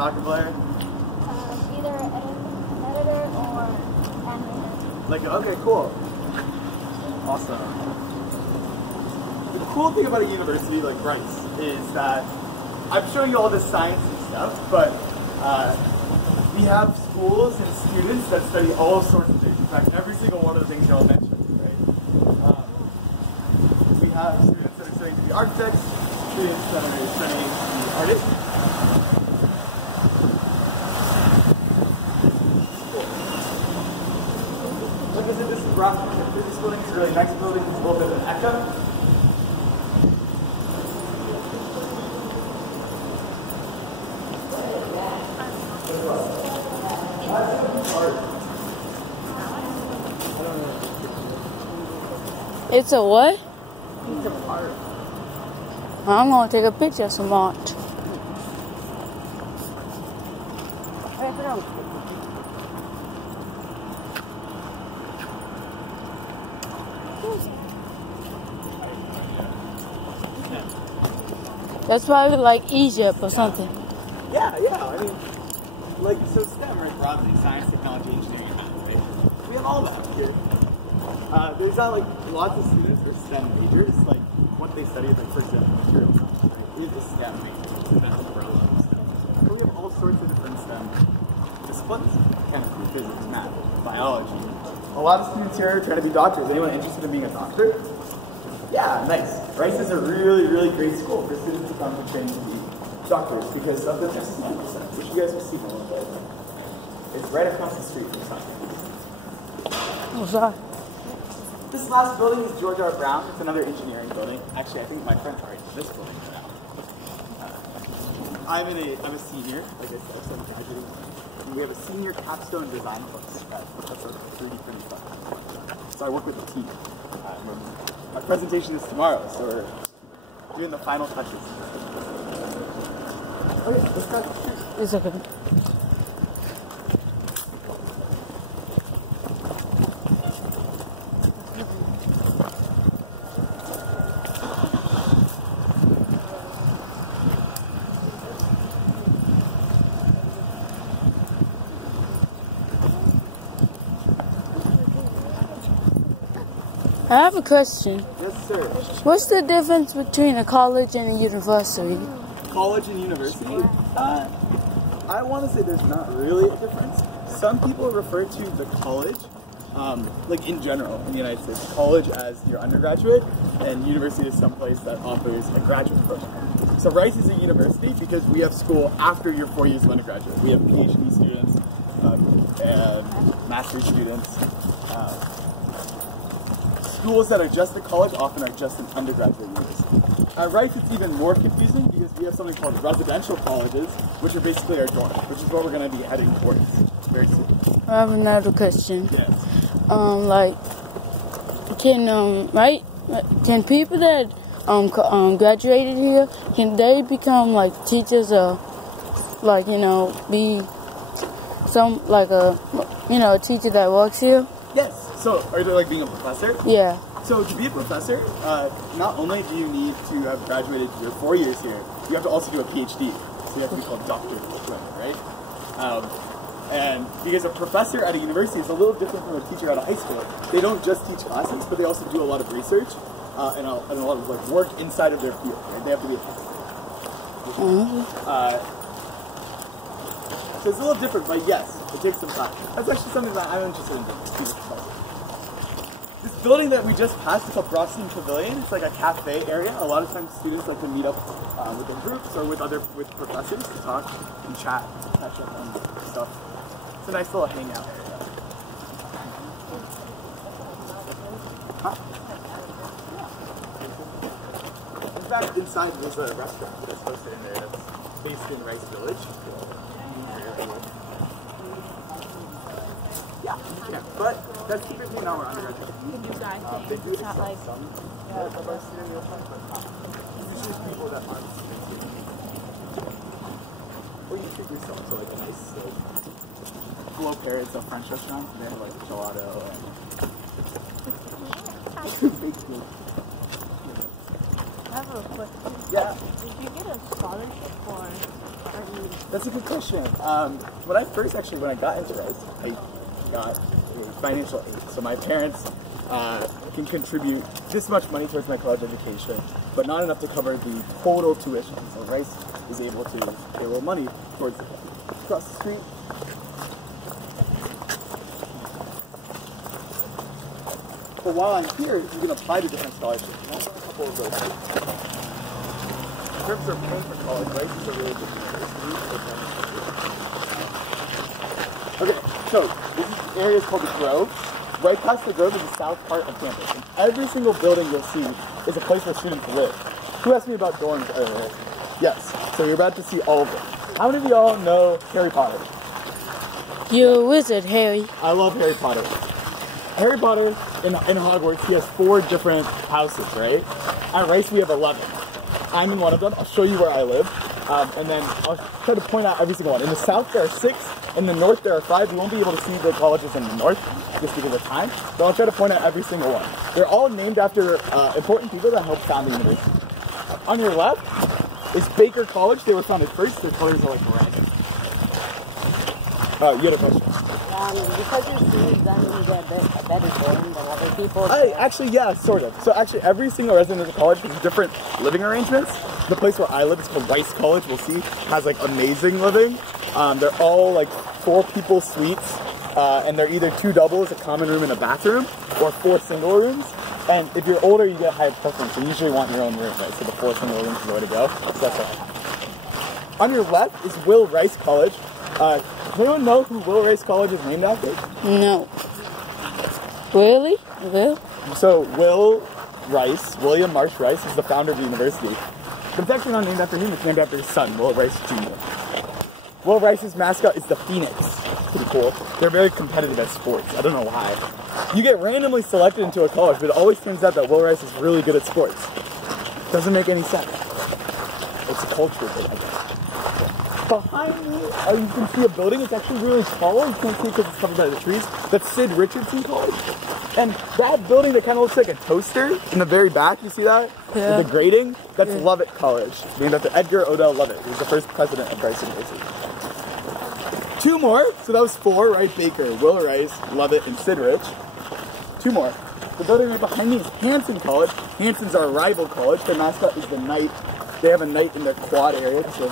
soccer player? Either an editor or animator. Like, okay, cool. Awesome. The cool thing about a university like Rice is that I'm showing you all this science and stuff, but we have schools and students that study all sorts of things. In fact, every single one of the things y'all mentioned, right? We have students that are studying to be architects, students that are studying to be artists. Cool. Like I said, this is Rock Physics building. It's a really nice building. It's a little bit of an echo. It's a what? It's a park. I'm gonna take a picture of some art. That's probably like Egypt or something. Yeah. I mean, like, so STEM, right, broadly, science, technology, engineering, and math, right? We have all that here. There's not, like, lots of students for STEM majors. Like, what they study is, like, for example, material science, right? Is a STEM major. That's the umbrella of STEM. But we have all sorts of different STEM disciplines. Chemistry, physics, math, biology. A lot of students here are trying to be doctors. Anyone interested in being a doctor? Yeah, nice. Rice is a really, really great school for students to come to train to be doctors because of the testimonial center, which you guys will see in a little bit. It's right across the street from Socrates. What's that? This last building is George R. Brown. It's another engineering building. Actually, I think my friends are in this building right now. I'm a senior, like I said, so I'm graduating. And we have a senior capstone design course that's a 3D printing stuff. So I work with the team. My presentation is tomorrow, so we're doing the final touches. Okay, let's start. It's okay. I have a question. Yes, sir. What's the difference between a college and a university? College and university? I want to say there's not really a difference. Some people refer to the college, like in general in the United States, college as your undergraduate, and university is someplace that offers a graduate program. So Rice is a university because we have school after your 4 years of undergraduate. We have PhD students and master's students. Schools that are just a college often are just an undergraduate university. At Rice, it's even more confusing because we have something called residential colleges, which are basically our dorms, which is what we're going to be heading towards very soon. I have another question. Yes. Can people that graduated here, can they become like teachers or like, be some like a teacher that works here? Yes. So, are you like being a professor? Yeah. So, to be a professor, not only do you need to have graduated your 4 years here, you have to also do a PhD. So, you have to be called Doctor right? And because a professor at a university is a little different from a teacher at a high school. They don't just teach classes, but they also do a lot of research and a lot of like work inside of their field. Right? They have to be a so it's a little different, but yes, it takes some time. That's actually something that I'm interested in doing. This building that we just passed is called Brockstein Pavilion. It's like a cafe area. A lot of times students like to meet up with their groups or with professors to talk and chat, catch up on stuff. It's a nice little hangout area. Huh? In fact, inside there's a restaurant that's posted in there that's based in Rice Village. Yeah, you can, but that's typically not where undergraduates. Can you guys They do it's not like some of our student meal plans, but not. Usually people that aren't students here. Or you treat yourself to like a nice Glow Parrots, a French restaurant. They have like gelato and baked goods. I have a question. Yeah. Did you get a scholarship for art and That's a good question. When I got into Rice, I got a financial aid. So my parents can contribute this much money towards my college education, but not enough to cover the total tuition. So Rice is able to pay a little money towards it. Across the street. But while I'm here, you can apply to different scholarships. And I'll run a couple of those. In terms of paying for college, Rice is a really good university. Okay, so this area is called the Grove. Right past the Grove is the south part of campus. And every single building you'll see is a place where students live. Who asked me about dorms earlier? Yes, so you're about to see all of them. How many of y'all know Harry Potter? You're a wizard, Harry. I love Harry Potter. Harry Potter in Hogwarts, he has 4 different houses, right? At Rice, we have 11. I'm in one of them. I'll show you where I live. And then I'll try to point out every single one. In the south, there are 6. In the north, there are 5. You won't be able to see the colleges in the north just because of time. But I'll try to point out every single one. They're all named after important people that helped found the university. On your left is Baker College. They were founded first. Their colors are like red. You had a question? Because you're students, then you get a better dorm than other people. Actually, yeah, sort of. So actually, every single resident of the college has different living arrangements. The place where I live is called Rice College. We'll see has like amazing living. They're all like 4-people suites, and they're either 2 doubles, a common room, and a bathroom, or 4 single rooms. And if you're older, you get higher preference. You usually want your own room, right? So the 4 single rooms is the way to go. So that's what I have. On your left is Will Rice College. Does anyone know who Will Rice College is named after? No. Really? Will? So Will Rice, William Marsh Rice, is the founder of the university. But it's actually not named after him, it's named after his son, Will Rice Jr. Will Rice's mascot is the Phoenix. Pretty cool. They're very competitive at sports. I don't know why. You get randomly selected into a college, but it always turns out that Will Rice is really good at sports. Doesn't make any sense. It's a culture thing, I guess. Behind me, you can see a building. It's actually really tall. You can't see it because it's covered by the trees. That's Sid Richardson College. And that building that kind of looks like a toaster in the very back, you see that? Yeah. With the grating? That's Lovett College, named after Edgar Odell Lovett, who was the first president of Rice University. 2 more. So that was 4, right? Baker, Will Rice, Lovett, and Sid Rich. 2 more. The building right behind me is Hanson College. Hanson's our rival college. Their mascot is the Knight. They have a knight in their quad area, so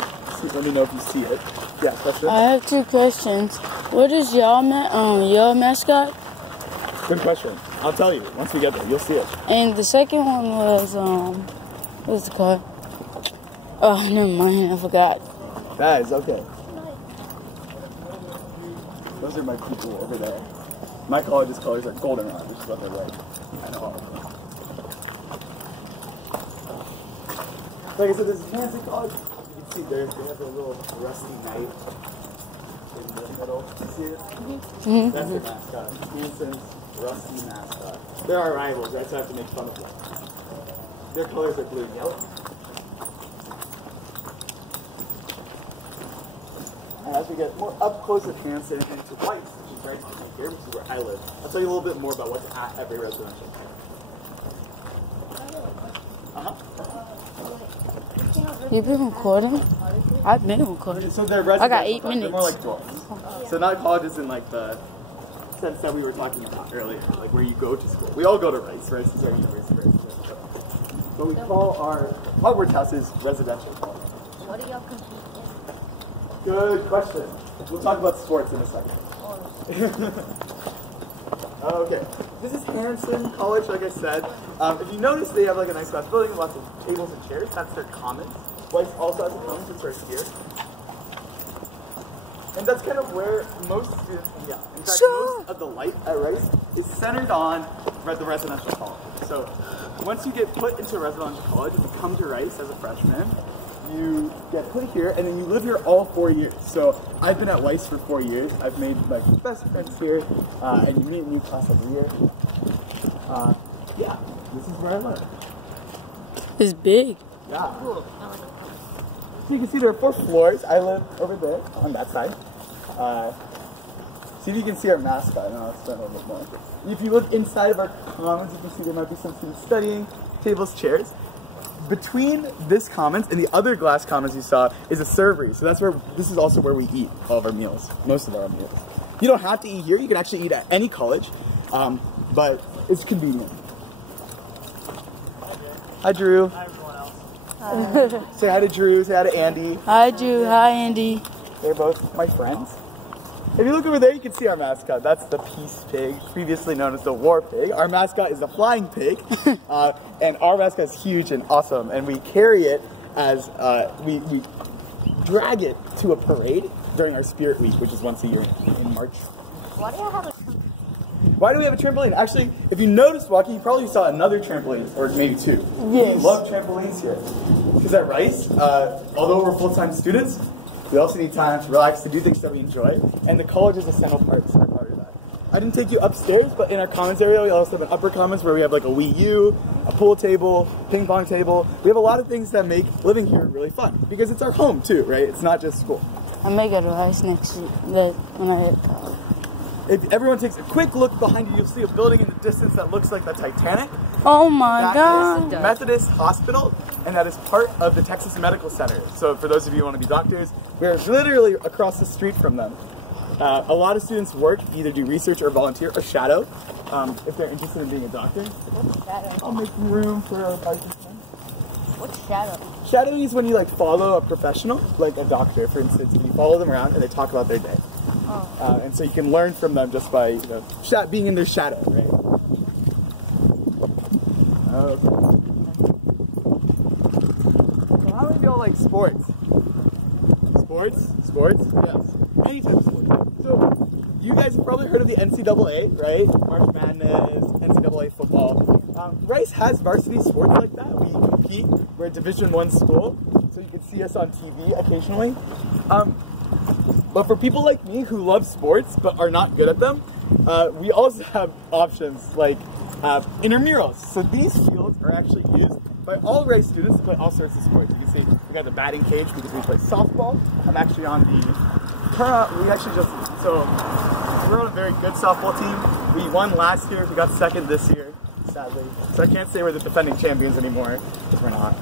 let me know if you see it. Yeah, question? I have 2 questions. What is your mascot? Good question. I'll tell you once we get there. You'll see it. And the second one was, what's it called? Oh, never mind. I forgot. That is okay. Those are my people over there. My college's colors are goldenrod, which is what they're like. I know all of them. Like I said, this is Hanson College. You can see they have a little rusty knight in the middle. You see it? Mm-hmm. That's their mascot. Hanson's rusty mascot. They're our rivals, right? So I have to make fun of them. Their colors are blue and yellow. And as we get more up close with Hanson and to Weiss, which is right here, which is where I live, I'll tell you a little bit more about what's at every residential. You've been recording? I've been recording. So they're residential. I got 8 minutes. They're more like dorms. So not colleges in like the sense that we were talking about earlier, like where you go to school. We all go to Rice. Rice is our university. But we call our Hogwarts houses residential colleges. What do y'all compete in? Good question. We'll talk about sports in a second. Okay. This is Hanson College, like I said. If you notice, they have like a nice glass building, lots of tables and chairs. That's their commons. Weiss also has a commons, which are here. And that's kind of where most students hang out. In fact, most of the light at Rice is centered on the residential college. So once you get put into a residential college, if you come to Rice as a freshman, you get put here, and then you live here all 4 years. So I've been at Weiss for 4 years. I've made my best friends here, and you meet a new class every year. Yeah, this is where I live. It's big. Yeah. Cool. So you can see there are 4 floors. I live over there on that side. See if you can see our mascot. No, I'll stand a little bit more. If you look inside of our commons, you can see there might be some students studying, tables, chairs. between this commons and the other glass commons you saw is a servery. So that's where, this is also where we eat all of our meals, most of our meals. You don't have to eat here. You can actually eat at any college, but it's convenient. Hi, Drew. Hi, everyone else. Say hi to Drew. Say hi to Andy. Hi, Drew. Hi, Andy. They're both my friends. If you look over there, you can see our mascot. That's the peace pig, previously known as the war pig. Our mascot is the flying pig, and our mascot is huge and awesome. And we carry it as we drag it to a parade during our Spirit Week, which is once a year in March. Why do you have a Why do we have a trampoline? Actually, if you noticed walking, you probably saw another trampoline, or maybe two. Yes. We love trampolines here. Because at Rice, although we're full-time students, we also need time to relax, to do things that we enjoy, and the college is a central part of that. I didn't take you upstairs, but in our commons area, we also have an upper commons where we have like a Wii U, a pool table, ping pong table. We have a lot of things that make living here really fun, because it's our home too, right? It's not just school. I may go to Rice next year when I hit college. If everyone takes a quick look behind you, you'll see a building in the distance that looks like the Titanic. Oh my That God. is Methodist Hospital, and that is part of the Texas Medical Center. So for those of you who want to be doctors, we're literally across the street from them. A lot of students work, either do research or volunteer or shadow, if they're interested in being a doctor. What's shadow? I'll make room for our participants. What's shadow? Shadowing is when you like follow a professional, like a doctor, for instance, and you follow them around and they talk about their day. Oh. And so you can learn from them just by being in their shadow, right? Okay. So how many of y'all like sports? Sports? Sports? Yes. Any type of sport. So you guys have probably heard of the NCAA, right? March Madness, NCAA football. Rice has varsity sports like that. We compete. We're a Division I school, so you can see us on TV occasionally. But for people like me who love sports but are not good at them, we also have options like intramurals. So these fields are actually used by all Rice students to play all sorts of sports. You can see we got the batting cage because we play softball. I'm actually on we're on a very good softball team. We won last year. We got second this year, sadly. So I can't say we're the defending champions anymore because we're not.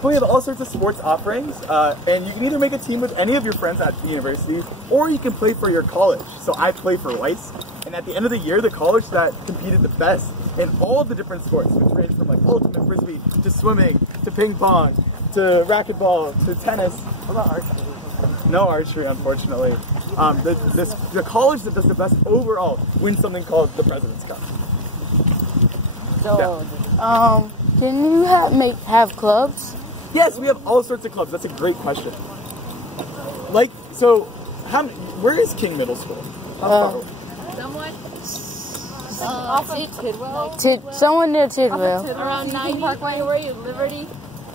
But we have all sorts of sports offerings, and you can either make a team with any of your friends at the university, or you can play for your college. So I play for Rice, and at the end of the year, the college that competed the best in all of the different sports, which range from like ultimate frisbee to swimming to ping pong to racquetball to tennis. What about archery? No archery, unfortunately. The college that does the best overall wins something called the President's Cup. So, Can you have clubs? Yes, we have all sorts of clubs. That's a great question. Like, so, where is King Middle School? Somewhat. Off of Tidwell. Someone near Tidwell. Around 90 Parkway, where you Liberty.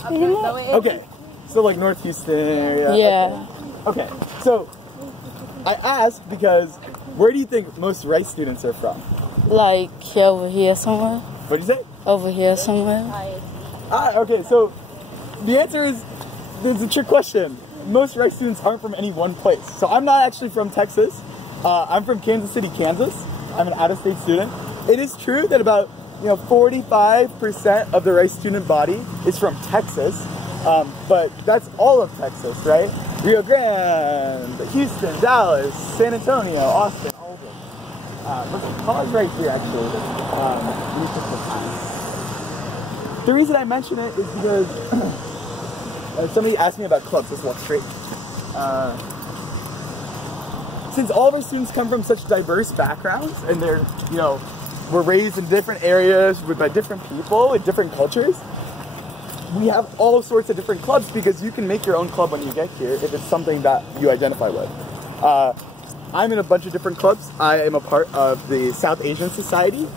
Okay, so like North Houston area. Yeah. Okay, so I asked because where do you think most Rice students are from? Like over here somewhere. What do you say? Over here somewhere. Okay, so the answer is, it's a trick question. Most Rice students aren't from any one place. So I'm not actually from Texas. I'm from Kansas City, Kansas. I'm an out-of-state student. It is true that about 45% of the Rice student body is from Texas, but that's all of Texas, right? Rio Grande, Houston, Dallas, San Antonio, Austin, all of them. Let's pause right here, actually. The reason I mention it is because somebody asked me about clubs. Let's walk straight. Since all of our students come from such diverse backgrounds, and they're, we're raised in different areas by different people with different cultures, we have all sorts of different clubs because you can make your own club when you get here if it's something that you identify with. I'm in a bunch of different clubs. I am a part of the South Asian Society,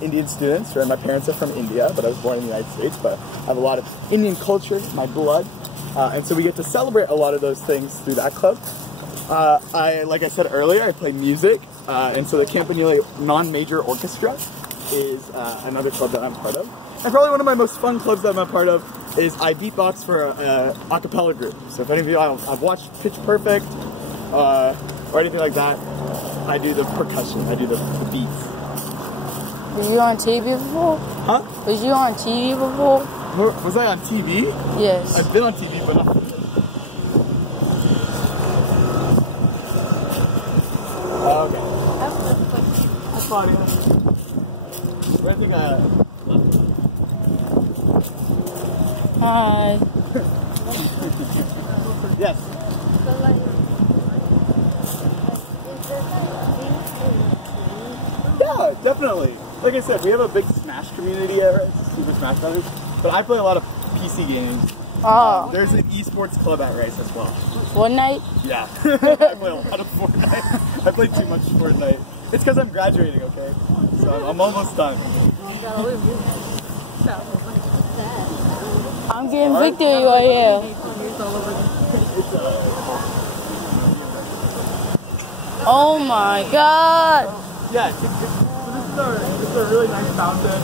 Indian students, right? My parents are from India, but I was born in the United States, but I have a lot of Indian culture in my blood. And so we get to celebrate a lot of those things through that club. Like I said earlier, I play music, and so the Campanile Non-Major Orchestra is another club that I'm part of. And probably one of my most fun clubs that I'm a part of is I beatbox for a cappella group. So if any of you have watched Pitch Perfect or anything like that, I do the percussion, I do the beats. Were you on TV before? Huh? Was you on TV before? Was I on TV? Yes. I've been on TV, but not. Okay. That's funny. What do you think? Hi. Yes. Yeah, definitely. Like I said, we have a big Smash community at Rice, Super Smash Brothers. But I play a lot of PC games. Oh. There's an esports club at Rice as well. Fortnite? Yeah. I play a lot of Fortnite. I play too much Fortnite. It's because I'm graduating, okay? So I'm almost done. I'm getting victory right here. Oh my god! Yeah, this is a really nice fountain.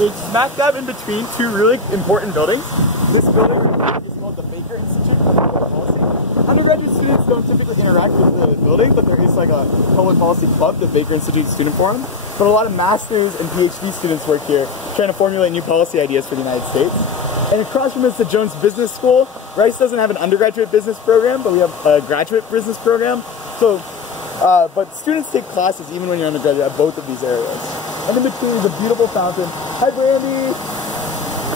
It's smack dab in between two really important buildings. This building is called the Baker Institute for Public Policy. Undergraduate students don't typically interact with the building, but there is like a public policy club, the Baker Institute Student Forum. But a lot of master's and PhD students work here, trying to formulate new policy ideas for the United States. And across from us, the Jones Business School. Rice doesn't have an undergraduate business program, but we have a graduate business program. So, but students take classes even when you're undergraduate at both of these areas. And in between is a beautiful fountain. Hi, Brandy.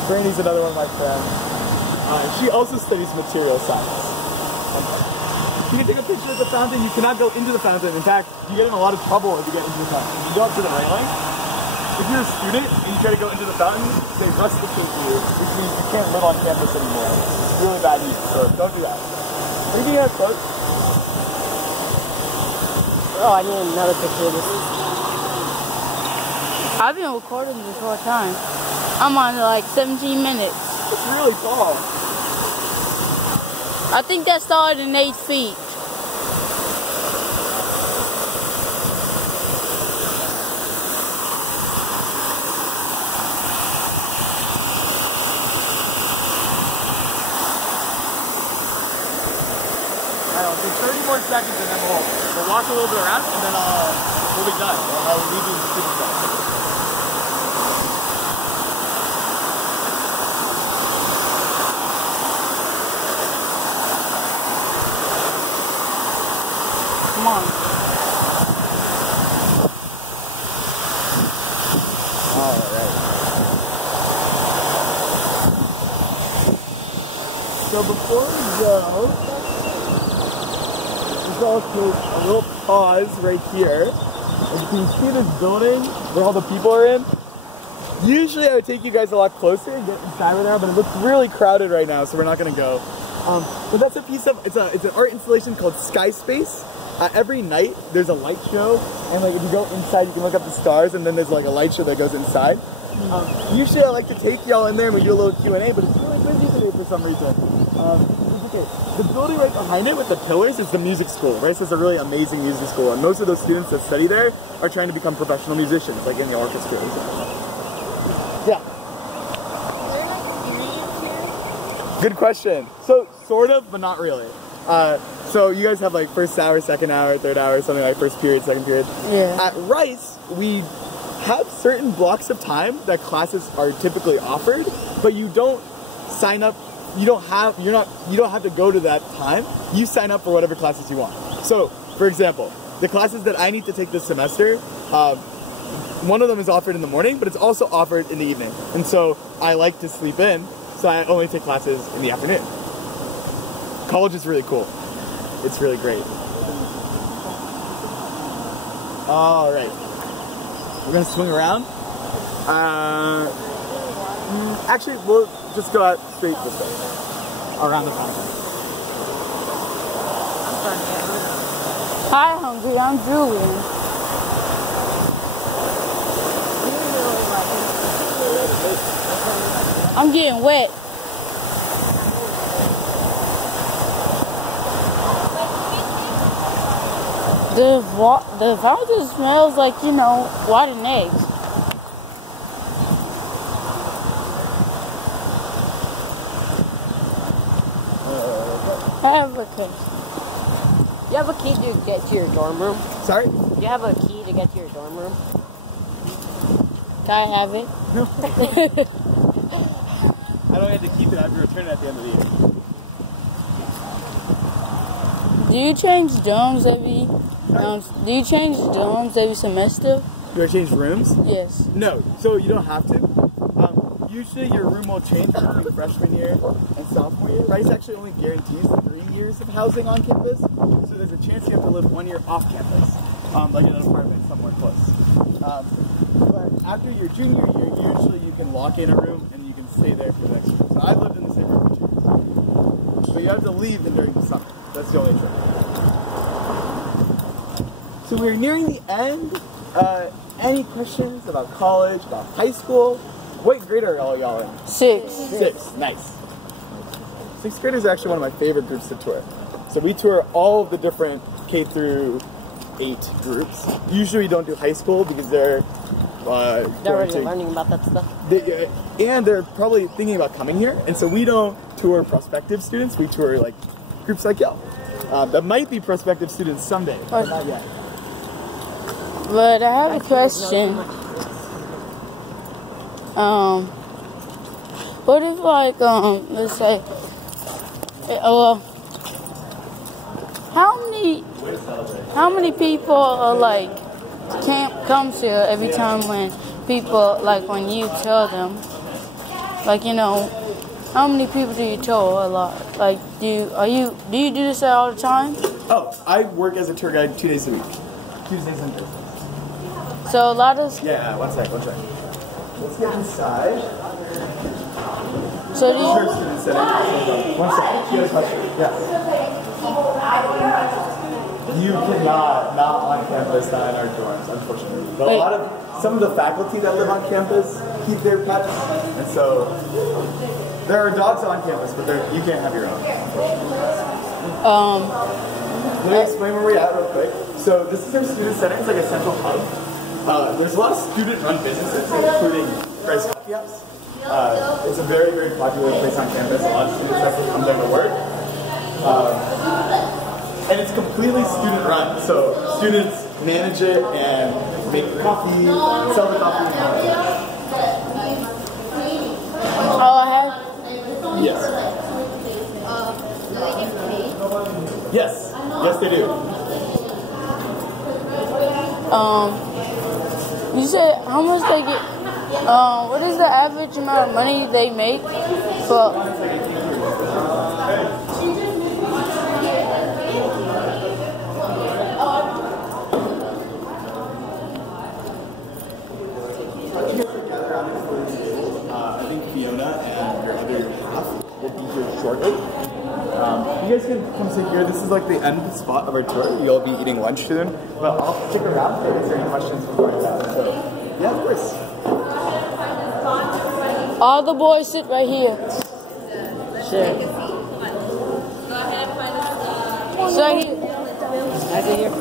Brandy's another one of my friends. She also studies material science. You can take a picture of the fountain. You cannot go into the fountain. In fact, you get in a lot of trouble if you get into the fountain. If you go up to the railing, if you're a student and you try to go into the fountain, they rusticate you, which means you can't live on campus anymore. It's really bad news, so don't do that. Anything else, folks? Oh, I need another picture of this. I've been recording this whole time. I'm on like 17 minutes. It's really tall. I think that started in 8 feet. I don't know, 30 more seconds and then we'll walk a little bit around and then we'll be done. I'll leave you in the student stuff. Come on. Alright. So before we go, let's all take a little pause right here. As you can see this building where all the people are in. Usually I would take you guys a lot closer and get inside right now, but it looks really crowded right now, so we're not gonna go. But that's a piece of, it's an art installation called Sky Space. Every night there's a light show, and like if you go inside you can look up the stars, and then there's like a light show that goes inside. Usually I like to take y'all in there and we do a little Q&A, but it's really busy today for some reason. Okay, the building right behind it with the pillars is the music school. Rice is a really amazing music school, and most of those students that study there are trying to become professional musicians, like in the orchestra. Yeah. Good question. So, sort of, but not really. So you guys have like first hour, second hour, third hour, something like first period, second period. Yeah. At Rice, we have certain blocks of time that classes are typically offered, but you don't sign up. You don't have to go to that time. You sign up for whatever classes you want. So, for example, the classes that I need to take this semester, one of them is offered in the morning, but it's also offered in the evening. And so I like to sleep in, so I only take classes in the afternoon. College is really cool. It's really great. All right. We're gonna swing around. Actually, we'll just go out straight this way. Around the fountain. Hi, Hungry. I'm Julian. I'm getting wet. The fountain smells like, you know, rotten eggs. I have a key. You have a key to get to your dorm room? Sorry? You have a key to get to your dorm room? Can I have it? I don't have to keep it. I have to return it at the end of the year. Do you change dorms every semester? Do I change rooms? Yes. No, so you don't have to. Usually your room will change between freshman year and sophomore year. Rice actually only guarantees 3 years of housing on campus, so there's a chance you have to live 1 year off campus, like in an apartment somewhere close. But after your junior year, usually you can lock in a room and you can stay there for the next year. So I lived in the same room for 2 years. But you have to leave during the summer. That's the only trick. So we're nearing the end. Any questions about college, about high school? What grade are all y'all in? 6. 6, nice. 6th grade is actually one of my favorite groups to tour. So we tour all of the different K through 8 groups. Usually we don't do high school because they're already learning about that stuff. And they're probably thinking about coming here. And so we don't tour prospective students. We tour like groups like y'all. That might be prospective students someday, but not yet. But I have a question. What if like let's say how many people are like comes here every time when people like when you tell them, like, you know, how many people do you tell a lot? Like do you do this all the time? Oh, I work as a tour guide 2 days a week. Tuesdays and Thursdays. So a lot of Yeah, one sec. Let's get inside. so do you, One second. You have a question? Yes. You cannot not on campus, not in our dorms, unfortunately. But some of the faculty that live on campus keep their pets, and so there are dogs on campus, but you can't have your own. Let me explain where we're at real quick. So this is our student center. It's like a central hub. There's a lot of student-run businesses, including Rice Coffee House. It's a very, very popular place on campus. A lot of students have to come there to work. And it's completely student-run. So students manage it and make the coffee, sell the coffee. oh, I have. Yes. Yes. Yes, they do. You said how much they get? What is the average amount of money they make for? I think Fiona and your other half will be here shortly. You guys can come sit here. This is like the end spot of our tour. You'll be eating lunch soon, but I'll stick around if there's any questions before I go. So, yeah, of course. All the boys sit right here. Sure. Sit here. I sit here.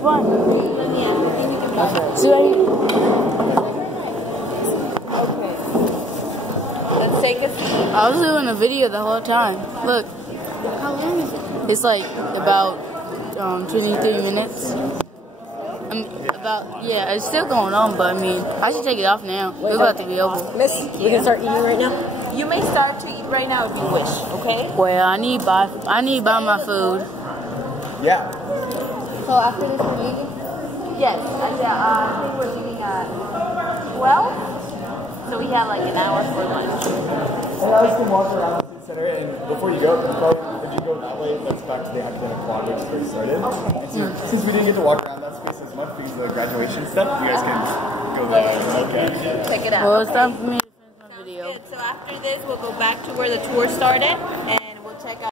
Fine. Sit right here. Okay. Let's take a seat. I was doing a video the whole time. Look. How long is it? It's like about 23 minutes. Yeah, it's still going on, but I mean, I should take it off now. We're about to be over. Miss, we can start eating right now? You may start to eat right now if you wish, okay? Well, I need buy my food. Yeah. So after this we're leaving? Yes. I think we're leaving at 12. So we have like an hour for lunch. And I was going to walk around the center, and before you go, if you go that way, that's back to the academic quad, which is where you started. Okay. And so, since we didn't get to walk around that space as much because of the graduation stuff, you guys can go there. Okay. Check it out. Well, it's time for me to finish my video. So after this, we'll go back to where the tour started, and we'll check out.